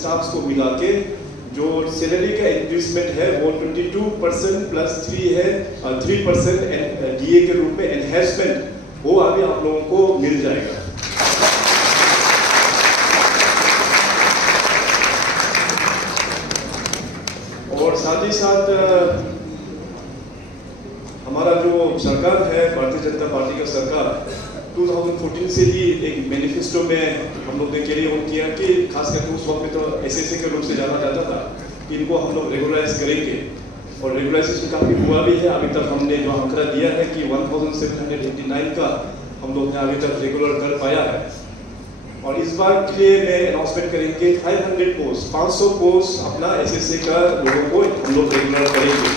Staffs को मिला के जो सैलरी का इंक्रीजमेंट है वो 22% प्लस 3 है 3% डीए के रूप में एनहेंसमेंट वो अभी आप लोगों को मिल जाएगा। और साथ ही साथ हमारा जो सरकार है भारतीय जनता पार्टी का सरकार 2014 से ही एक मैनिफेस्टो में हम लोग ने कैरी ऑन किया कि खासकर उस वक्त में तो एसएसए के रूप से जाना जाता था कि इनको हम लोग रेगुलराइज करेंगे और रेगुलाइजेशन काफ़ी हुआ भी है। अभी तक हमने जो आंकड़ा दिया है कि 1789 का हम लोग ने अभी तक रेगुलर कर पाया है। और इस बार के लिए मैं अनाउंसमेंट करेंगे 500 पोस्ट 500 पोस्ट अपना एसएसए का लोगों को हम लोग रेगुलर करेंगे।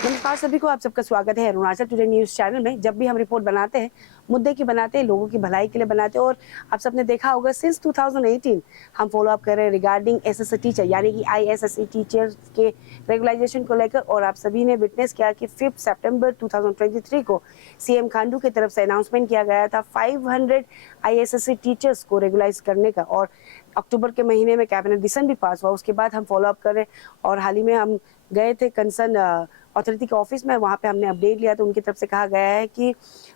नमस्कार सभी को, आप सबका स्वागत है अरुणाचल टुडे न्यूज चैनल में। जब भी हम रिपोर्ट बनाते हैं मुद्दे की बनाते हैं, लोगों की भलाई के लिए बनाते हैं। और आप सबने देखा होगा सिंस 2018 हम फॉलो अप कर रहे हैं रिगार्डिंग एसएसए टीचर यानी कि आईएसएसई टीचर्स के रेगुलाइजेशन को लेकर। और आप सभी ने विटनेस किया कि 5 सितंबर 2023 को सीएम खांडू की तरफ से अनाउंसमेंट किया गया था 500 आईएसएसई टीचर्स को रेगुलाइज करने का। और अक्टूबर के महीने में कैबिनेट डिसीजन भी पास हुआ। उसके बाद हम फॉलो अप कर रहे हैं और हाल ही में हम गए थे कंसर्न अथॉरिटी के ऑफिस में, वहाँ पे हमने अपडेट लिया तो उनकी तरफ से कहा गया है कि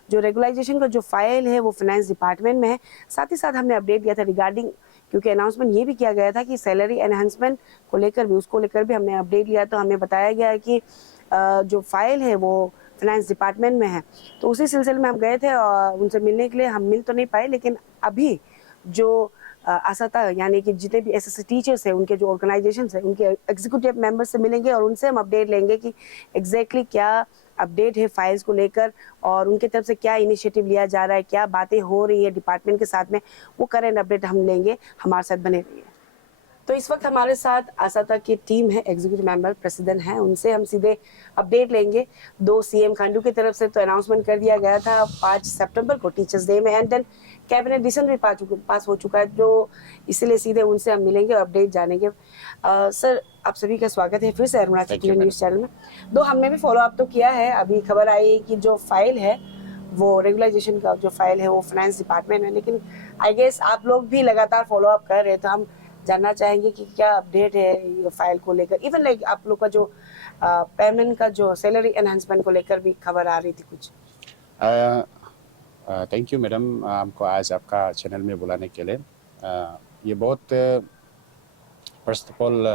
जो रेगुलाइजेशन का जो फाइल है वो फाइनेंस डिपार्टमेंट में है। साथ ही साथ हमने अपडेट दिया था रिगार्डिंग, क्योंकि अनाउंसमेंट ये भी किया गया था कि सैलरी एनहांसमेंट को लेकर भी, उसको लेकर भी हमने अपडेट लिया। तो हमें बताया गया है कि जो फाइल है वो फाइनेंस डिपार्टमेंट में है। तो उसी सिलसिले में हम गए थे और उनसे मिलने के लिए हम मिल तो नहीं पाए, लेकिन अभी जो आसाता यानी कि जितने भी एसएससी टीचर्स हैं उनके जो ऑर्गेनाइजेशन है उनके एग्जीक्यूटिव मेंबर से मिलेंगे और उनसे हम अपडेट लेंगे कि एग्जैक्टली क्या अपडेट है फाइल्स को लेकर और उनके तरफ से क्या इनिशिएटिव लिया जा रहा है, क्या बातें हो रही है डिपार्टमेंट के साथ में, वो करेंट अपडेट हम लेंगे। हमारे साथ बने रहिए। तो इस वक्त हमारे साथ आसाता की टीम है, एग्जीक्यूटिव मेंबर प्रेसिडेंट हैं, उनसे हम सीधे अपडेट लेंगे। 2 सीएम खांडू की तरफ से तो अनाउंसमेंट कर दिया गया था 5 सितंबर को टीचर्स डे में, एंड देन कैबिनेट डिसीजन भी पास हो चुका है, जो इसलिए सीधे उनसे हम मिलेंगे और अपडेट जानेंगे। सर, आप सभी का स्वागत है फिर से अरुणाचल टुडे न्यूज चैनल में। हमने भी फॉलो अप तो किया है। अभी खबर आई कि जो फाइल है वो रेगुलाइजेशन का जो फाइल है वो फाइनेंस डिपार्टमेंट में, लेकिन आई गेस आप लोग भी लगातार फॉलो अप कर रहे, तो हम जानना चाहेंगे कि क्या अपडेट है ये फाइल को लेकर। इवन लाइक आप लोग का जो पेमेंट का जो सैलरी एनहांसमेंट को लेकर भी खबर आ रही थी कुछ। थैंक यू मैडम, हमको आज आपका चैनल में बुलाने के लिए। ये बहुत फर्स्ट ऑफ ऑल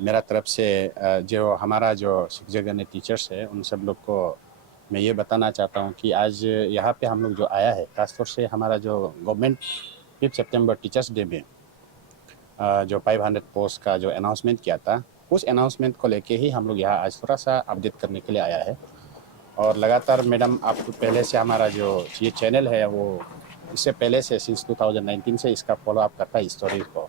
मेरा तरफ से जो हमारा जो शिक्षकगण टीचर्स है उन सब लोग को मैं ये बताना चाहता हूँ कि आज यहाँ पे हम लोग जो आया है, खासतौर से हमारा जो गवर्नमेंट 5 सितंबर टीचर्स डे में जो 500 पोस्ट का जो अनाउंसमेंट किया था, उस अनाउंसमेंट को लेके ही हम लोग यहाँ आज थोड़ा सा अपडेट करने के लिए आया है। और लगातार मैडम आपको पहले से हमारा जो ये चैनल है वो इससे पहले से सिंस 2019 से इसका फॉलो अप करता है स्टोरी को।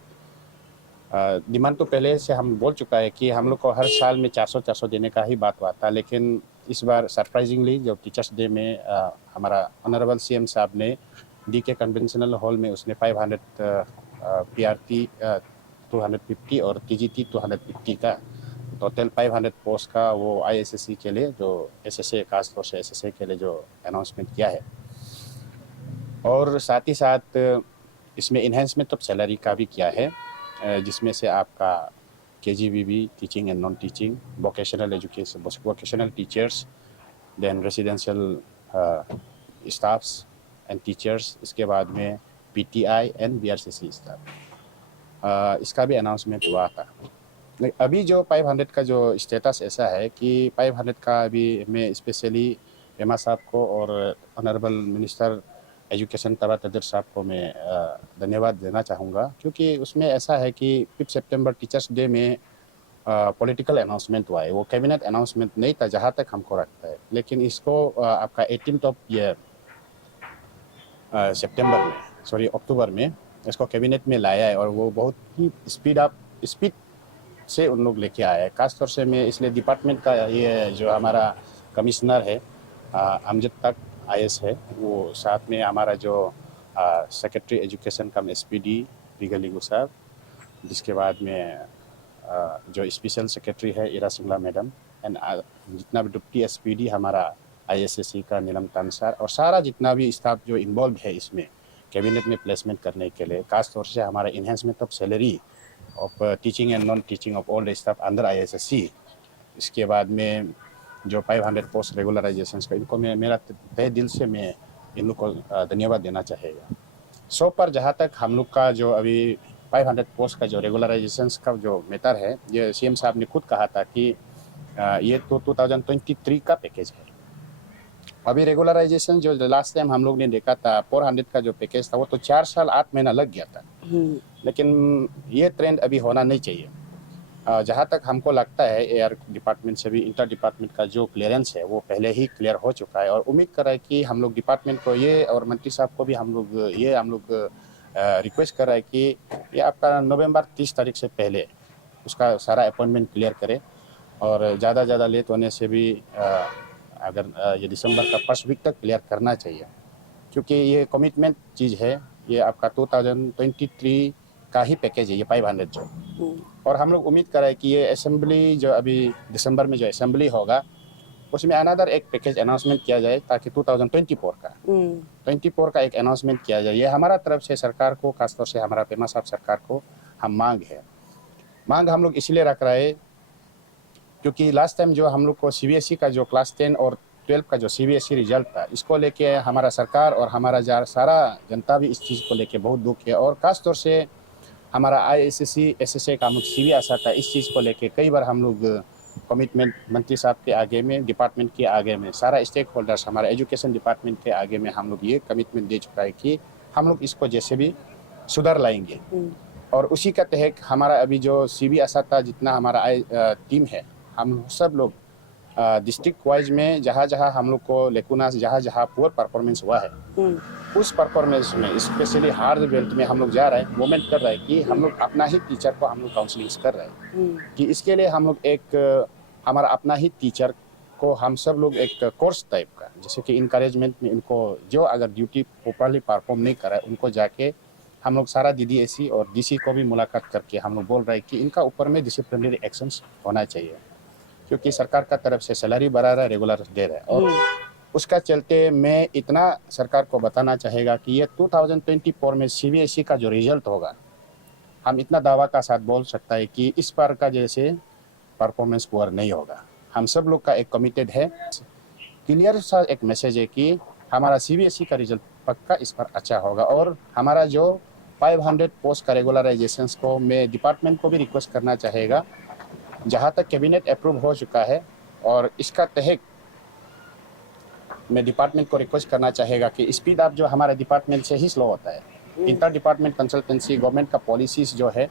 डिमांड तो पहले से हम बोल चुका है कि हम लोग को हर साल में 400 देने का ही बात हुआ था, लेकिन इस बार सरप्राइजिंगली जो टीचर्स डे में हमारा ऑनरेबल सीएम साहब ने डीके कन्वेंशनल हॉल में उसने 500 पीआरटी 250 और टीजीटी 250 का टोटल 500 पोस्ट का वो आईएसएससी के लिए जो एसएसए खासतौर से एसएसए के लिए जो अनाउंसमेंट किया है। और साथ ही साथ इसमें इन्हेंसमेंट ऑफ सैलरी का भी किया है, जिसमें से आपका KGBV teaching and non teaching, vocational education, vocational teachers, then residential staffs and teachers, इसके बाद में पीटीआई एंड बीआरसीसी स्टाफ, इसका भी अनाउंसमेंट हुआ था। अभी जो 500 का जो स्टेटस ऐसा है कि 500 का अभी मैं स्पेशली पेमा साहब को और ऑनरेबल मिनिस्टर एजुकेशन तबा तदर साहब को मैं धन्यवाद देना चाहूँगा, क्योंकि उसमें ऐसा है कि 5 सितंबर टीचर्स डे में पॉलिटिकल अनाउंसमेंट हुआ है, वो कैबिनेट अनाउंसमेंट नहीं था जहाँ तक हमको लगता है, लेकिन इसको आपका 18 ऑफ ये अक्टूबर में इसको कैबिनेट में लाया है और वो बहुत ही स्पीड से उन लोग लेके आए हैं। खासतौर से मैं इसलिए डिपार्टमेंट का ये जो हमारा कमिश्नर है अमजद तक आईएएस है, वो साथ में हमारा जो सेक्रेटरी एजुकेशन कम एसपीडी रिगलीगू साहब, जिसके बाद में जो स्पेशल सेक्रेटरी है इरा सिंगला मैडम, एंड जितना भी डिप्टी एसपीडी हमारा आईएसएससी का नीलम तानसार, और सारा जितना भी स्टाफ जो इन्वॉल्व है इसमें, कैबिनेट में प्लेसमेंट करने के लिए, खास तौर से हमारा enhancement of salary of teaching and non teaching of all staff under ISSC, इसके बाद में जो 500 पोस्ट रेगुलराइजेशन का, इनको मेरा तहे दिल से मैं इन लोग को धन्यवाद देना चाहेगा। 100 पर जहाँ तक हम लोग का जो अभी 500 पोस्ट का जो रेगुलराइजेशन का जो मैटर है, ये CM साहब ने खुद कहा था कि ये तो 2023 का पैकेज है। अभी रेगुलराइजेशन जो लास्ट टाइम हम लोग ने देखा था 400 का जो पैकेज था, वो तो 4 साल 8 महीना लग गया था। लेकिन ये ट्रेंड अभी होना नहीं चाहिए। जहाँ तक हमको लगता है AR डिपार्टमेंट से भी इंटर डिपार्टमेंट का जो क्लियरेंस है वो पहले ही क्लियर हो चुका है, और उम्मीद कर रहे हैं कि हम लोग डिपार्टमेंट को ये, और मंत्री साहब को भी हम लोग रिक्वेस्ट कर रहे हैं कि ये आपका नवंबर 30 तारीख से पहले उसका सारा अपॉइंटमेंट क्लियर करें, और ज़्यादा लेट होने से भी अगर ये दिसंबर का फर्स्ट वीक तक क्लियर करना चाहिए, क्योंकि ये कमिटमेंट चीज़ है। ये आपका 2023 का ही पैकेज है ये 500 जो, और हम लोग उम्मीद कर रहे हैं कि ये असेंबली जो अभी दिसंबर में जो असेंबली होगा उसमें अनदर एक पैकेज अनाउंसमेंट किया जाए, ताकि 2024 का एक अनाउंसमेंट किया जाए। ये हमारा तरफ से सरकार को, खासतौर से हमारा पेमा साहब सरकार को हम मांग हम लोग इसलिए रख रहे हैं क्योंकि लास्ट टाइम जो हम लोग को CBSE का जो क्लास 10 और 12 का जो CBSE रिजल्ट था, इसको लेके हमारा सरकार और हमारा सारा जनता भी इस चीज़ को लेके बहुत दुख है, और खासतौर से हमारा ISSC SSA का मुझे CV आशा था। इस चीज़ को लेके कई बार हम लोग कमिटमेंट मंत्री साहब के आगे में, डिपार्टमेंट के आगे में, सारा स्टेक होल्डर्स, हमारा एजुकेशन डिपार्टमेंट के आगे में हम लोग ये कमिटमेंट दे चुका है कि हम लोग इसको जैसे भी सुधार लाएंगे। और उसी का तहत हमारा अभी जो CV आशा था, जितना हमारा टीम है, हम सब लोग डिस्ट्रिक्ट वाइज में जहाँ हम लोग को लेकुनास, जहाँ पुअर परफॉर्मेंस हुआ है, उस परफॉर्मेंस में स्पेशली हार्ड बेल्ट में हम लोग जा रहे हैं, मूवमेंट कर रहे हैं कि हम लोग अपना ही टीचर को हम लोग काउंसलिंग कर रहे हैं कि इसके लिए हम लोग एक हमारा अपना ही टीचर को हम सब लोग एक कोर्स टाइप का, जैसे कि इनकरेजमेंट में इनको जो अगर ड्यूटी प्रॉपरली परफॉर्म नहीं कर रहा है, उनको जाके हम लोग सारा DDSE और DC को भी मुलाकात करके हम लोग बोल रहे हैं कि इनका ऊपर में डिसिप्लिनरी एक्शंस होना चाहिए, क्योंकि सरकार का तरफ से सैलरी बढ़ा रहा है, रेगुलर दे रहा है। और उसका चलते मैं इतना सरकार को बताना चाहेगा कि ये 2024 में CBSE का जो रिजल्ट होगा, हम इतना दावा का साथ बोल सकता है कि इस बार का जैसे परफॉर्मेंस पुअर नहीं होगा। हम सब लोग का एक कमिटेड है, क्लियर सा एक मैसेज है कि हमारा CBSE का रिजल्ट पक्का इस बार अच्छा होगा। और हमारा जो 500 पोस्ट का रेगुलराइजेशन को मैं डिपार्टमेंट को भी रिक्वेस्ट करना चाहेगा, जहाँ तक कैबिनेट अप्रूव हो चुका है, और इसका तहत मैं डिपार्टमेंट को रिक्वेस्ट करना चाहेगा कि स्पीड अप जो हमारे डिपार्टमेंट से ही स्लो होता है, इंटर डिपार्टमेंट कंसल्टेंसी गवर्नमेंट का पॉलिसीज जो है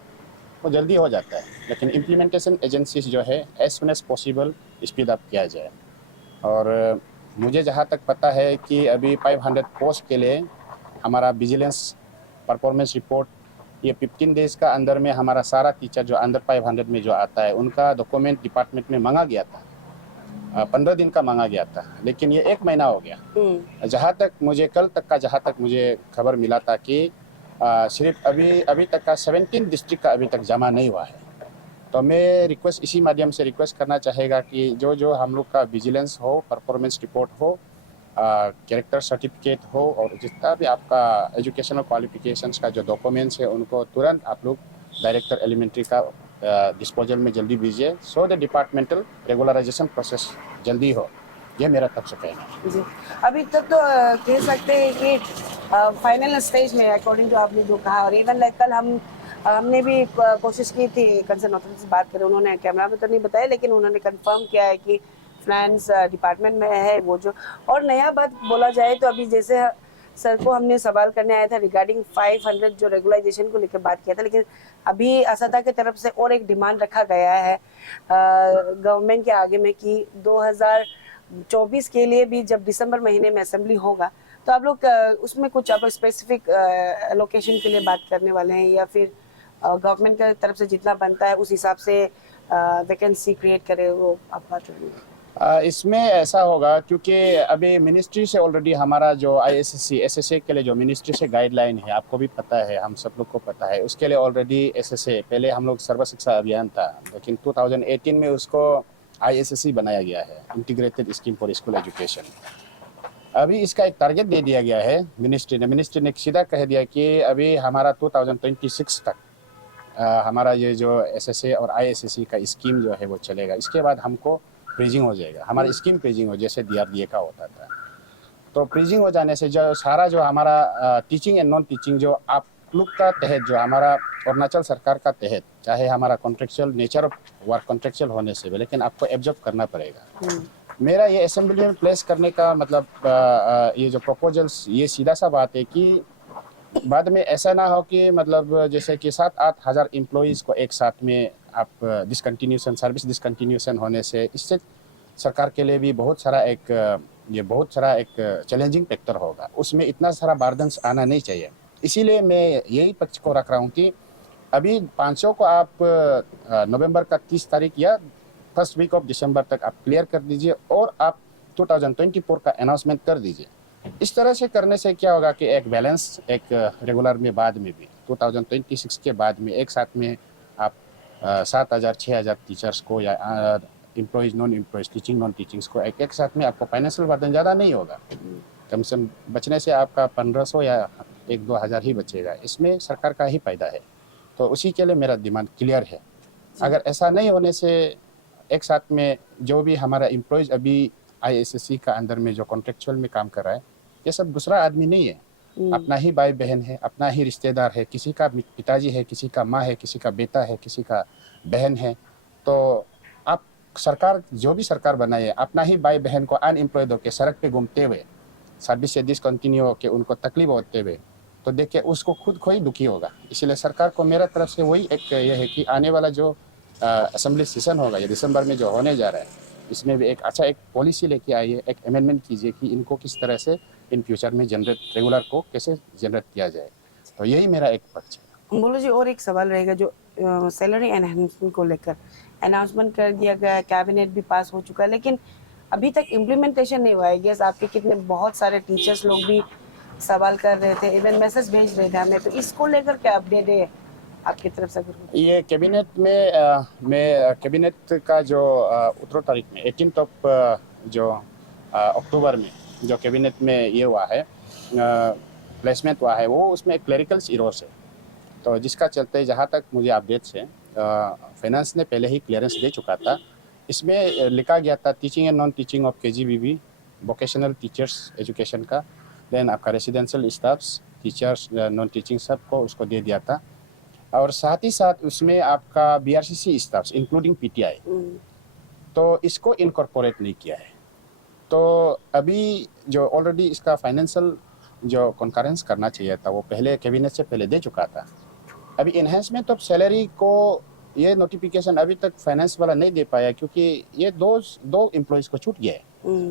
वो जल्दी हो जाता है, लेकिन इम्प्लीमेंटेशन एजेंसीज जो है as soon as possible speed up किया जाए। और मुझे जहाँ तक पता है कि अभी 500 पोस्ट के लिए हमारा विजिलेंस परफॉर्मेंस रिपोर्ट ये 15 डेज का अंदर में हमारा सारा टीचर जो अंडर 500 में जो आता है उनका डॉक्यूमेंट डिपार्टमेंट में मांगा गया था, 15 दिन का मांगा गया था, लेकिन ये 1 महीना हो गया। जहाँ तक मुझे कल तक का जहाँ तक मुझे खबर मिला था कि सिर्फ अभी तक का 17 डिस्ट्रिक्ट का अभी तक जमा नहीं हुआ है। तो मैं रिक्वेस्ट इसी माध्यम से रिक्वेस्ट करना चाहेगा कि जो हम लोग का विजिलेंस हो, परफॉर्मेंस रिपोर्ट हो, कैरेक्टर सर्टिफिकेट हो, और जितना भी आपका एजुकेशनल क्वालिफिकेशंस का जो डॉक्यूमेंट्स है उनको तुरंत आप लोग डायरेक्टर एलिमेंट्री का डिस्पोजल में जल्दी भेजिए, so the departmental regularisation process जल्दी हो। ये मेरा तब से कहना है जी। अभी तक तो कह सकते हैं कि फाइनल स्टेज में अकॉर्डिंग टू आपने जो कहा, और इवन लाइक कल हमने भी कोशिश की थी कंसर्न ऑथोरिटी से बात करें, उन्होंने कैमरा में तो नहीं बताया, लेकिन उन्होंने कंफर्म किया है कि फाइनेंस डिपार्टमेंट में है वो जो। और नया बात बोला जाए तो अभी जैसे सर को हमने सवाल करने आया था रिगार्डिंग 500 जो रेगुलाइजेशन को लेकर बात किया था, लेकिन अभी असदा की तरफ से और एक डिमांड रखा गया है गवर्नमेंट के आगे में कि 2024 के लिए भी जब दिसंबर महीने में असेंबली होगा तो आप लोग उसमें कुछ आप स्पेसिफिक एलोकेशन के लिए बात करने वाले हैं, या फिर गवर्नमेंट की तरफ से जितना बनता है उस हिसाब से वैकेंसी क्रिएट करे, वो आप बात करेंगे? इसमें ऐसा होगा क्योंकि अभी मिनिस्ट्री से ऑलरेडी हमारा जो ISSC SSA के लिए जो मिनिस्ट्री से गाइडलाइन है, आपको भी पता है, हम सब लोग को पता है, उसके लिए ऑलरेडी SSA पहले हम लोग सर्व शिक्षा अभियान था, लेकिन 2018 में उसको ISSC बनाया गया है, integrated scheme for school education. अभी इसका एक टारगेट दे दिया गया है मिनिस्ट्री ने सीधा कह दिया कि अभी हमारा 2026 तक हमारा ये जो एसएसए और आईएसएससी का स्कीम जो है वो चलेगा। इसके बाद हमको फ्रीजिंग हो जाएगा, हमारा स्कीम फ्रीजिंग हो जैसे डीआरडीए का होता था। तो फ्रीजिंग हो जाने से जो सारा जो हमारा टीचिंग एंड नॉन टीचिंग जो आप लोग का तहत जो हमारा अरुणाचल सरकार का तहत, चाहे हमारा contractual nature of work contractual होने से भी, लेकिन आपको एब्जॉर्ब करना पड़ेगा। मेरा ये असेंबली में प्लेस करने का मतलब ये जो प्रपोजल्स, ये सीधा सा बात है कि बाद में ऐसा ना हो कि मतलब जैसे कि 7-8 हज़ार एम्प्लॉइज़ को एक साथ में आप सर्विस डिसकंटिन्यूशन होने से, इससे सरकार के लिए भी बहुत सारा एक चैलेंजिंग फैक्टर होगा। उसमें इतना सारा बर्डन्स आना नहीं चाहिए। इसीलिए मैं यही पक्ष को रख रहा हूँ कि अभी 500 को आप नवंबर का 30 तारीख या फर्स्ट वीक ऑफ दिसंबर तक आप क्लियर कर दीजिए और आप 2024 का अनाउंसमेंट कर दीजिए। इस तरह से करने से क्या होगा कि एक बैलेंस, एक रेगुलर में बाद में भी 2026 के बाद में एक साथ में आप 7,000-6,000 टीचर्स को या employees non employees teaching non teachings को एक साथ में आपको फाइनेंशियल बर्डन ज़्यादा नहीं होगा। कम से कम बचने से आपका 1,500 या 1-2 हज़ार ही बचेगा। इसमें सरकार का ही फायदा है। तो उसी के लिए मेरा डिमांड क्लियर है। अगर ऐसा नहीं होने से एक साथ में जो भी हमारा एम्प्लॉइज अभी आईएसएससी का अंदर में जो कॉन्ट्रेक्चुअल में काम कर रहा है, ये सब दूसरा आदमी नहीं है, अपना ही भाई बहन है, अपना ही रिश्तेदार है, किसी का पिताजी है, किसी का माँ है, किसी का बेटा है, किसी का बहन है। तो आप सरकार जो भी सरकार बनाए, अपना ही भाई बहन को अनएम्प्लॉयड होकर सड़क पे घूमते हुए, सर्विस से डिसकंटिन्यू होकर उनको तकलीफ होते हुए, तो देखिए उसको खुद को ही दुखी होगा। इसलिए सरकार को मेरा तरफ से वही एक ये है कि आने वाला जो असेंबली सेशन होगा ये दिसंबर में जो होने जा रहा है, इसमें भी एक पॉलिसी लेके आइए, एक अमेंडमेंट कीजिए कि इनको किस तरह से इन फ्यूचर में रेगुलर को कैसे जनरेट किया जाए। तो यही मेरा एक पक्ष है। बोलो जी, और एक सवाल रहेगा जो सैलरी एनहांसमेंट को लेकर अनाउंसमेंट कर दिया गया, कैबिनेट भी पास हो चुका है, लेकिन अभी तक इम्प्लीमेंटेशन नहीं हुआ है। गेस आपके कितने बहुत सारे टीचर्स लोग भी सवाल कर रहे थे, इवन मैसेज भेज रहे थे हमें, तो इसको लेकर क्या अपडेट है आपकी तरफ से? ये कैबिनेट में मैं कैबिनेट का जो 18 तारीख में 18 जो अक्टूबर में जो कैबिनेट में ये हुआ है प्लेसमेंट हुआ है, वो उसमें क्लरिकल्स इरोस है। तो जिसका चलते जहाँ तक मुझे अपडेट्स है, फाइनेंस ने पहले ही क्लियरेंस दे चुका था। इसमें लिखा गया था teaching and non teaching of KGBV, vocational teachers education का, देन आपका residential staffs, teachers non teaching सबको उसको दे दिया था। और साथ ही साथ उसमें आपका बीआरसीसी स्टाफ्स इंक्लूडिंग पीटीआई, तो इसको इनकॉर्पोरेट नहीं किया है। तो अभी जो ऑलरेडी इसका फाइनेंशियल जो कॉन्करेंस करना चाहिए था वो पहले कैबिनेट से पहले दे चुका था। अभी इन्हेंसमेंट ऑफ सैलरी को ये नोटिफिकेशन अभी तक फाइनेंस वाला नहीं दे पाया, क्योंकि ये दो एम्प्लॉइज को छूट गया है,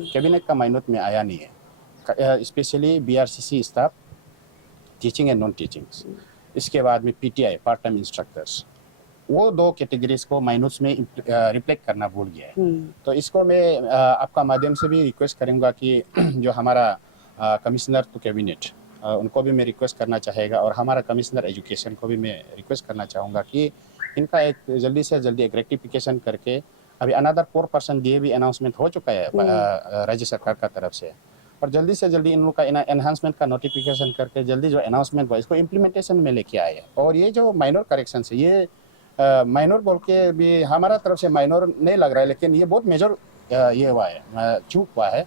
कैबिनेट का माइनोट में आया नहीं है। Specially BRCC staff, teaching and non teaching, इसके बाद में पीटीआई पार्ट टाइम इंस्ट्रक्टर्स, वो 2 कैटेगरीज को माइनस में रिफ्लेक्ट करना भूल गया है। तो इसको मैं आपका माध्यम से भी रिक्वेस्ट करूंगा कि जो हमारा कमिश्नर टू कैबिनेट, उनको भी मैं रिक्वेस्ट करना चाहेगा, और हमारा कमिश्नर एजुकेशन को भी मैं रिक्वेस्ट करना चाहूँगा कि इनका एक जल्दी से जल्दी एक रेक्टिफिकेशन करके, अभी अनदर 4% दिए भी अनाउंसमेंट हो चुका है राज्य सरकार का तरफ से, और जल्दी से जल्दी इन लोग का एनहांसमेंट का नोटिफिकेशन करके जल्दी जो अनाउंसमेंट हुआ इसको इम्प्लीमेंटेशन में लेके आए। और ये जो माइनर करेक्शन है, ये माइनर बोल के भी हमारा तरफ से माइनर नहीं लग रहा है, लेकिन ये बहुत मेजर ये हुआ है, चूक हुआ है।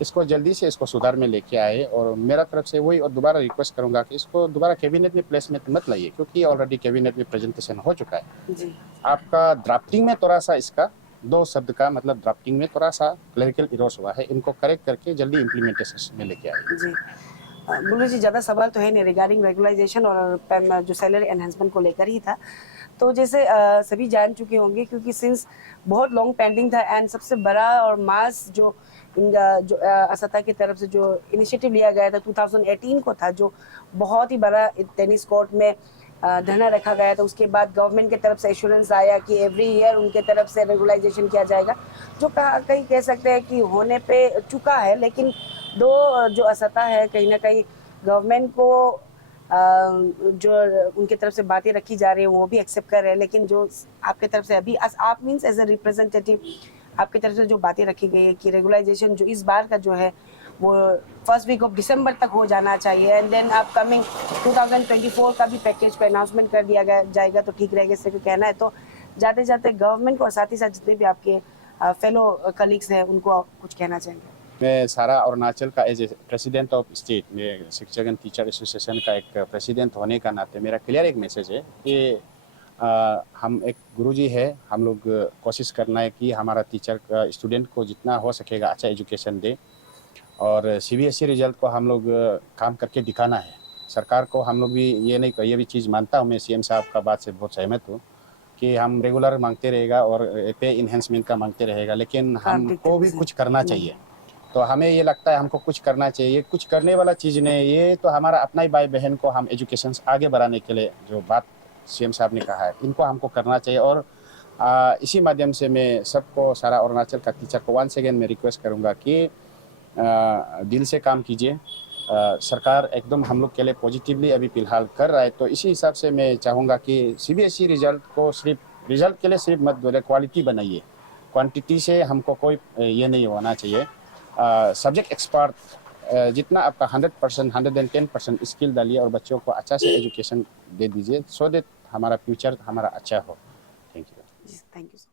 इसको जल्दी से इसको सुधार में लेके आए, और मेरा तरफ से वही, और दोबारा रिक्वेस्ट करूंगा कि इसको दोबारा कैबिनेट में प्लेसमेंट मत लाइए, क्योंकि ऑलरेडी कैबिनेट में प्रेजेंटेशन हो चुका है जी। आपका ड्राफ्टिंग में थोड़ा सा इसका 2 शब्द का मतलब ड्राफ्टिंग में थोड़ा सा क्लरिकल इरोस हुआ है, इनको करेक्ट करके जल्दी इम्प्लीमेंटेशन में लेके आए जी। बुल्लू जी, ज़्यादा सवाल तो है नहीं, रिगार्डिंग रेगुलाइजेशन और जो सैलरी एनहांसमेंट को लेकर ही था। तो जैसे सभी जान चुके होंगे, क्योंकि सिंस बहुत लॉन्ग पेंडिंग था, एंड सबसे बड़ा और मास जो असता की तरफ से जो इनिशिएटिव लिया गया था 2018 को था, जो बहुत ही बड़ा टेनिस कोर्ट में धरना रखा गया था। उसके बाद गवर्नमेंट की तरफ से एश्योरेंस आया कि एवरी ईयर उनके तरफ से रेगुलाइजेशन किया जाएगा, जो कहीं कह सकते हैं कि होने पे चुका है। लेकिन जो असता है, कहीं ना कहीं गवर्नमेंट को जो उनके तरफ से बातें रखी जा रही है वो भी एक्सेप्ट कर रहे हैं, लेकिन जो आपके तरफ से अभी आप मीन्स एज ए रिप्रेजेंटेटिव आपकी तरफ से जो बातें रखी गई है कि रेगुलराइजेशन जो इस बार का जो है वो फर्स्ट वीक ऑफ दिसंबर तक हो जाना चाहिए, एंड देन अपकमिंग 2024 का भी पैकेज पे अनाउंसमेंट कर दिया जाएगा तो ठीक रहेगा, इससे कोई कहना है तो जाते जाते गवर्नमेंट को और साथ ही साथ जितने भी आपके फेलो कलीग्स हैं उनको कुछ कहना चाहेंगे? मैं सारा अरुणाचल का as a president of state, मैं शिक्षक टीचर एसोसिएशन का एक प्रेसिडेंट होने का नाते मेरा क्लियर एक मैसेज है कि हम एक गुरुजी है, हम लोग कोशिश करना है कि हमारा टीचर का स्टूडेंट को जितना हो सकेगा अच्छा एजुकेशन दे, और सीबीएसई रिजल्ट को हम लोग काम करके दिखाना है। सरकार को हम लोग भी ये भी चीज़ मानता हूँ, मैं सीएम साहब का बात से बहुत सहमत हूँ कि हम रेगुलर मांगते रहेगा और पे इन्हेंसमेंट का मांगते रहेगा, लेकिन हमको भी कुछ करना चाहिए। तो हमें ये लगता है हमको कुछ करना चाहिए, कुछ करने वाला चीज़ नहीं, ये तो हमारा अपना ही भाई बहन को हम एजुकेशन आगे बढ़ाने के लिए जो बात सीएम साहब ने कहा है इनको हमको करना चाहिए। और इसी माध्यम से मैं सबको, सारा अरुणाचल का टीचर को वंस अगेन मैं रिक्वेस्ट करूँगा कि दिल से काम कीजिए। सरकार एकदम हम लोग के लिए पॉजिटिवली अभी फिलहाल कर रहा है, तो इसी हिसाब से मैं चाहूँगा कि सीबीएसई रिजल्ट को सिर्फ रिजल्ट के लिए सिर्फ मत बोले, क्वालिटी बनाइए। क्वांटिटी से हमको कोई ये नहीं होना चाहिए। सब्जेक्ट एक्सपर्ट जितना आपका 100%, 110% स्किल डालिए और बच्चों को अच्छा से एजुकेशन दे दीजिए, सो दैट हमारा फ्यूचर हमारा अच्छा हो। Thank you. Thank you.